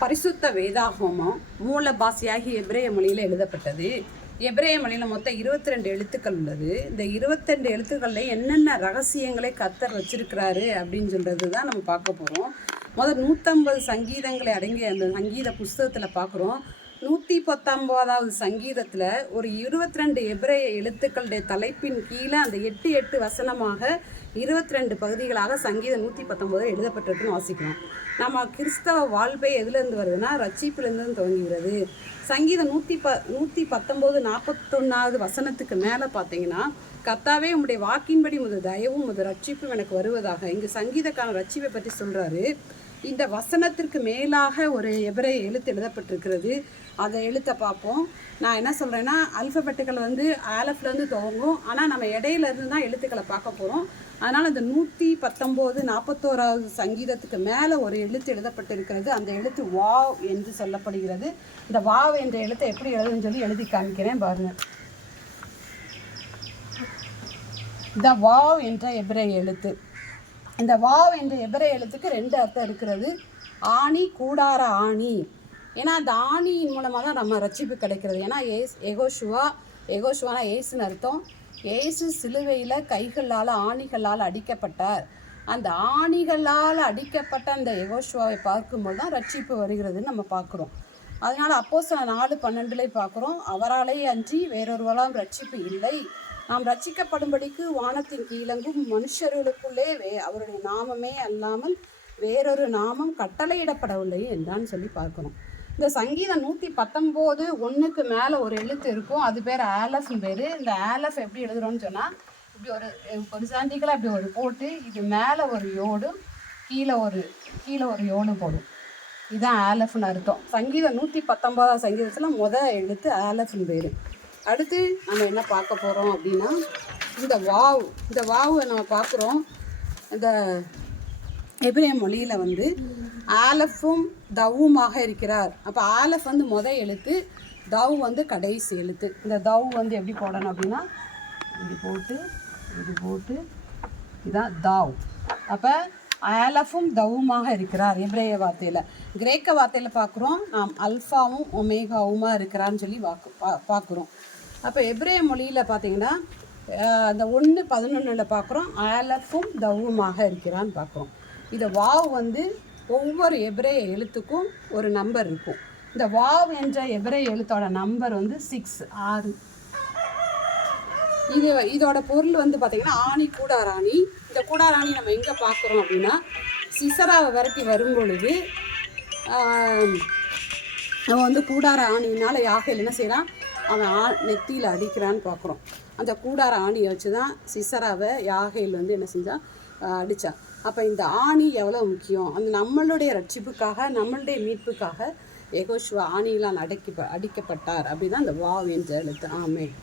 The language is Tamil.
பரிசுத்த வேதாகமம் மூல பாஷையாகி எபிரேய மொழியில் எழுதப்பட்டது. எபிரேய மொழியில் மொத்தம் 22 எழுத்துக்கள் உள்ளது. இந்த 22 எழுத்துக்களில் என்னென்ன ரகசியங்களை கர்த்தர் வச்சிருக்கிறாரு அப்படின்னு சொல்கிறது தான் நம்ம பார்க்க போகிறோம். முதல் 150 சங்கீதங்களை அடங்கிய அந்த சங்கீத புஸ்தகத்தில் பார்க்குறோம். 119வது சங்கீதத்தில் ஒரு 22 எபிரேய எழுத்துக்களுடைய தலைப்பின் கீழே அந்த 8 வசனமாக 22 பகுதிகளாக சங்கீதம் 119 எழுதப்பட்டிருக்குன்னு வாசிக்கிறோம். நம்ம கிறிஸ்தவ வாழ்வை எதுலேருந்து வருதுன்னா ரட்சிப்பிலேருந்து துவங்குகிறது. சங்கீதம் 119 41வது வசனத்துக்கு மேலே பார்த்தீங்கன்னா, கர்த்தாவே உம்முடைய வாக்கின்படி உமது தயவும் உமது ரட்சிப்பும் எனக்கு வருவதாக. இங்கே சங்கீதக்கான ரட்சிப்பை பற்றி சொல்கிறாரு. இந்த வசனத்திற்கு மேலாக ஒரு எபிரேய எழுத்து எழுதப்பட்டிருக்கிறது. அதை எழுத்தை பார்ப்போம். நான் என்ன சொல்கிறேன்னா, அல்ஃபபெட்டுகள் ஆலஃப்லேருந்து துவங்கும். ஆனால் நம்ம இடையிலேருந்து தான் எழுத்துக்களை பார்க்க போகிறோம். அதனால் இந்த 119 41வது சங்கீதத்துக்கு மேலே ஒரு எழுத்து எழுதப்பட்டிருக்கிறது. அந்த எழுத்து வாவ் என்று சொல்லப்படுகிறது. இந்த வாவ் என்ற எழுத்தை எப்படி எழுதுன்னு சொல்லி எழுதி காமிக்கிறேன் பாருங்கள். இந்த வாவ் என்ற எபிரேய எழுத்து. இந்த வாவ் என்ற எபிரேய எழுத்துக்கு 2 அர்த்தம் இருக்கிறது. ஆணி, கூடார ஆணி. ஏன்னா அந்த ஆணியின் மூலமாக தான் நம்ம ரட்சிப்பு கிடைக்கிறது. ஏன்னா எகோஷுவானா ஏசுன்னு அர்த்தம். ஏசு சிலுவையில் கைகளால் ஆணிகளால் அடிக்கப்பட்டார். அந்த ஆணிகளால் அடிக்கப்பட்ட அந்த எகோஷுவாவை பார்க்கும்போது தான் ரட்சிப்பு வருகிறதுன்னு நம்ம பார்க்குறோம். அதனால் அப்போஸ்தலர் 4:12 பார்க்குறோம். அவராலே அன்றி வேறொருவரால் ரட்சிப்பு இல்லை. நாம் ரட்சிக்கப்படும்படிக்கு வானத்தின் கீழங்கும் மனுஷர்களுக்குள்ளே அவருடைய நாமமே அல்லாமல் வேறொரு நாமம் கட்டளையிடப்படவில்லை என்றான்னு சொல்லி பார்க்குறோம். இந்த சங்கீதம் 119 1க்கு மேலே ஒரு எழுத்து இருக்கும். அது பேர் ஆலஃப்னு பேர். இந்த ஆலஃப் எப்படி எழுதுகிறோன்னு சொன்னால், இப்படி ஒரு ஹொரிசான்டிக்கலாக இப்படி ஒரு போட்டு இது மேலே ஒரு யோடும் கீழே ஒரு யோடும் போடும். இதுதான் ஆலஃப்னு அர்த்தம். சங்கீதம் 119வது சங்கீதத்தில் எழுத்து ஆலஃப்னு பேர். அடுத்து நம்ம என்ன பார்க்க போகிறோம் அப்படின்னா, இந்த வாவை நம்ம பார்க்குறோம். இந்த எபிரேய மொழியில் ஆலஃபும் தவ்வுமாக இருக்கிறார். அப்போ ஆலஃப் முதல் எழுத்து, தவ் கடைசி எழுத்து. இந்த தவ் எப்படி போடணும் அப்படின்னா, இது போட்டு இதுதான் தாவ். அப்போ ஆலஃபும் தவ்வுமாக இருக்கிறார் எபிரேய வார்த்தையில். கிரேக்க வார்த்தையில் பார்க்குறோம், நாம் அல்ஃபாவும் ஒமேகாவுமா இருக்கிறான்னு சொல்லி பார்க்குறோம். அப்போ எபிரேய மொழியில் பார்த்தீங்கன்னா அந்த 1:11 பார்க்குறோம், ஆலஃபும் தவ்வுமாக இருக்கிறான்னு பார்க்குறோம். இந்த வாவ் ஒவ்வொரு எபிரேய எழுத்துக்கும் ஒரு நம்பர் இருக்கும். இந்த வாவ் என்ற எபிரேய எழுத்தோட நம்பர் 6. இதோட பொருள் பார்த்திங்கன்னா ஆணி, கூடாராணி. இந்த கூடாராணி நம்ம எங்கே பார்க்குறோம் அப்படின்னா, சிசராவை விரட்டி வரும்பொழுது அவன் கூடார ஆணினால் யாகேல் என்ன செய்கிறான், அவன் நெத்தியில் அடிக்கிறான்னு பார்க்குறோம். அந்த கூடார ஆணியை வச்சு தான் சிசராவை யாகேல் என்ன செஞ்சான், அடித்தான். அப்போ இந்த ஆணி எவ்வளோ முக்கியம். நம்மளுடைய ரட்சிப்புக்காக, நம்மளுடைய மீட்புக்காக யெகோஷுவா ஆணியிலால் அடிக்கப்பட்டார். அப்படி தான் இந்த வாவ் என்ற எழுத்து. ஆமென்.